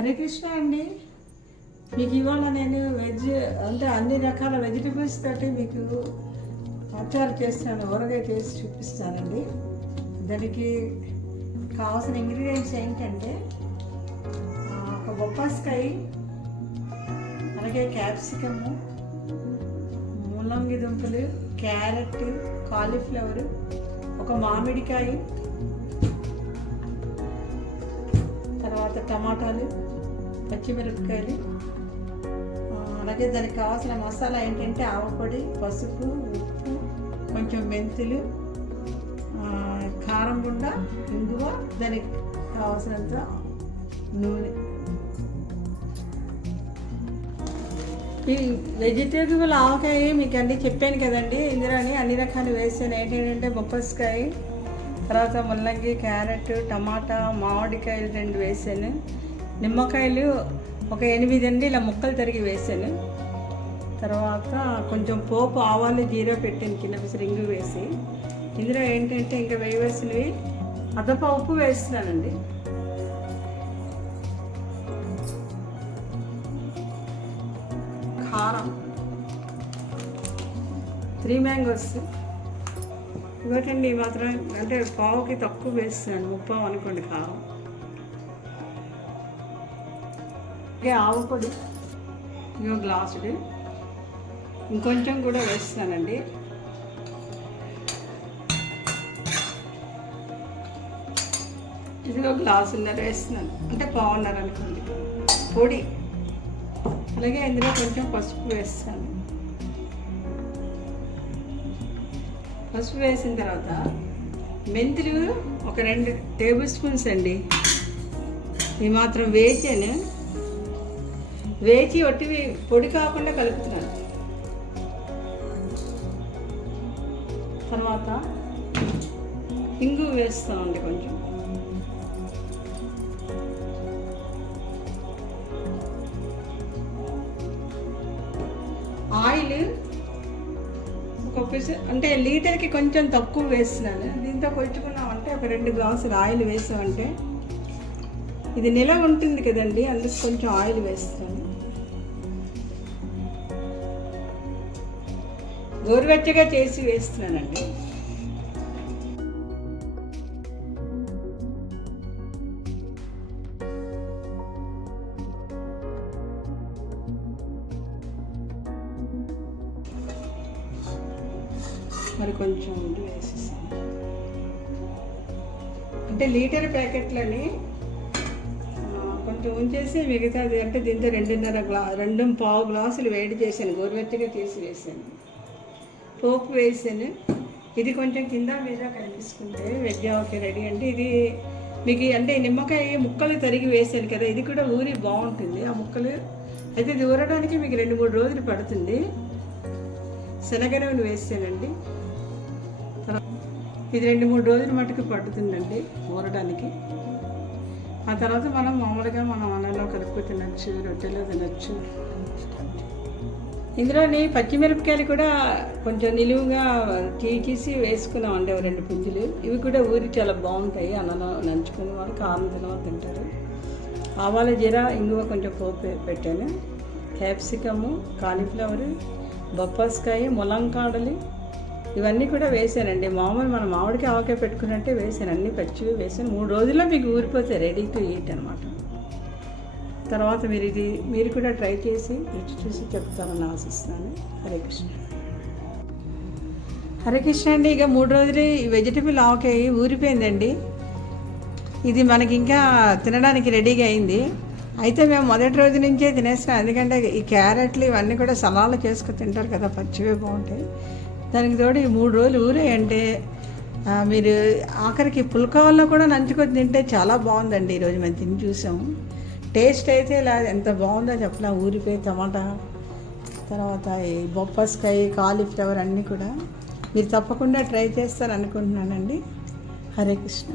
హరే కృష్ణ అండి. మీకు ఇవాళ నేను వెజ్ అంటే అన్ని రకాల వెజిటబుల్స్ తోటి మీకు అచారు చేస్తాను, ఊరగాయ చేసి చూపిస్తానండి. దానికి కావాల్సిన ఇంగ్రీడియంట్స్ ఏంటంటే ఒక బొప్పాస్కాయ, అలాగే క్యాప్సికము, ముల్లంగి దుంపలు, క్యారెట్, కాలీఫ్లవర్, ఒక మామిడికాయ, తర్వాత టమాటాలు, పచ్చిమిరపకాయలు, అలాగే దానికి కావాల్సిన మసాలా ఏంటంటే ఆవపొడి, పసుపు, ఉప్పు, కొంచెం మెంతులు, కారం గుండ, ఇంగువ, దానికి కావాల్సినంత నూనె. ఈ వెజిటేబుల్ ఆవకాయ మీకు అన్నీ చెప్పాను కదండి. ఇందులోని అన్ని రకాలు వేసాను. ఏంటంటే బొప్పాస్కాయ, తర్వాత ముల్లంగి, క్యారెట్, టమాటా, మామిడికాయలు 2 వేసాను. నిమ్మకాయలు ఒక 8 అండి ఇలా ముక్కలు తరిగి వేసాను. తర్వాత కొంచెం పోపు, ఆవాలు, జీరా పెట్టాను కింద రింగు వేసి. ఇందులో ఏంటంటే ఇంకా వేయవలసినవి అదప ఉప్పు వేస్తున్నానండి. కారం 3 మ్యాంగోస్ ఇవ్వటండి మాత్రం, అంటే పావుకి తక్కువ వేస్తున్నాను, 30 అనుకోండి కారం. అలాగే ఆవు పొడి ఇగో గ్లాసుడు, ఇంకొంచెం కూడా వేస్తున్నానండి. ఇదిగో గ్లాసున్నర వేస్తున్నాను, అంటే పావున్నర అనుకోండి పొడి. అలాగే ఇందులో కొంచెం పసుపు వేస్తాను. పసుపు వేసిన తర్వాత మెంతులు ఒక 2 టేబుల్ స్పూన్స్ అండి. ఈ మాత్రం వేచాను, వేచి ఒట్టివి పొడి కాకుండా కలుపుతున్నాను. తర్వాత ఇంగు వేస్తామండి కొంచెం. ఆయిల్ ఒక అంటే లీటర్కి కొంచెం తక్కువ వేస్తున్నాను. దీంతో కొలుచుకున్నామంటే ఒక 2 గ్లాసులు ఆయిల్ వేసామంటే ఇది నిలవ ఉంటుంది కదండి, అందుకు కొంచెం ఆయిల్ వేస్తాను. గోరువెచ్చగా చేసి వేస్తున్నానండి. మరి కొంచెం వేసేసాను. అంటే లీటర్ ప్యాకెట్లని కొంచెం ఉంచేసి మిగతాది అంటే దీంతో 2.5 గ్లాసులు వేడి చేశాను, గోరువెచ్చగా చేసి వేసాను. పోపు వేసాను. ఇది కొంచెం కింద మీద కనిపిస్తుంటే వెజ్ ఆవకాయ రెడీ అండి. ఇది మీకు అంటే నిమ్మకాయ ముక్కలు తరిగి వేసాను కదా, ఇది కూడా ఊరి బాగుంటుంది. ఆ ముక్కలు అయితే ఇది ఊరడానికి మీకు 2-3 రోజులు పడుతుంది. శనగనూనె వేసానండి. ఇది 2-3 రోజుల మటుకు పడుతుందండి ఊరడానికి. ఆ తర్వాత మనం మామూలుగా మనం అన్నంలో కలుపుకు తినచ్చు, రొట్టెలో తినచ్చు. ఇందులోని పచ్చిమిరపకాయలు కూడా కొంచెం నిలువుగా తీసి వేసుకున్నామండి, 2 పుంజులు. ఇవి కూడా ఊరి చాలా బాగుంటాయి. అన్నంలో నంచుకుని వాళ్ళు కారం తింటారు. ఆవాల, జీరా, ఇంగువ కొంచెం పోపు పెట్టాను. క్యాప్సికము, కాలీఫ్లవర్, బొప్పాస్కాయ, ములంకాడలు ఇవన్నీ కూడా వేసానండి. మామూలు మనం మామిడికి ఆవకాయ పెట్టుకున్నట్టే వేసాను. అన్నీ పచ్చివి వేసాను. 3 రోజుల్లో మీకు ఊరిపోతాయి, రెడీ టు ఈట్ అనమాట. తర్వాత మీరు కూడా ట్రై చేసి రుచి చూసి చెప్తారని ఆశిస్తున్నాను. హరే కృష్ణ. హరే కృష్ణ అండి. ఇక 3 రోజులు ఈ వెజిటబుల్ ఆవకాయ ఊరిపోయిందండి. ఇది మనకి ఇంకా తినడానికి రెడీగా అయింది. అయితే మేము మొదటి రోజు నుంచే తినేస్తాం, ఎందుకంటే ఈ క్యారెట్లు ఇవన్నీ కూడా సలాలు చేసుకుని తింటారు కదా, పచ్చివే బాగుంటాయి. దానికి తోడు ఈ 3 రోజులు ఊరేయంటే మీరు ఆఖరికి పుల్కావల్లో కూడా నంచుకొని తింటే చాలా బాగుందండి. ఈరోజు మేము తిని చూసాము. టేస్ట్ అయితే ఇలా ఎంత బాగుందో చెప్పలా. ఊరిపోయి టమాటా, తర్వాత ఈ బొప్పాస్కాయ, కాలీఫ్లవర్ అన్నీ కూడా మీరు తప్పకుండా ట్రై చేస్తారనుకుంటున్నానండి. హరే కృష్ణ.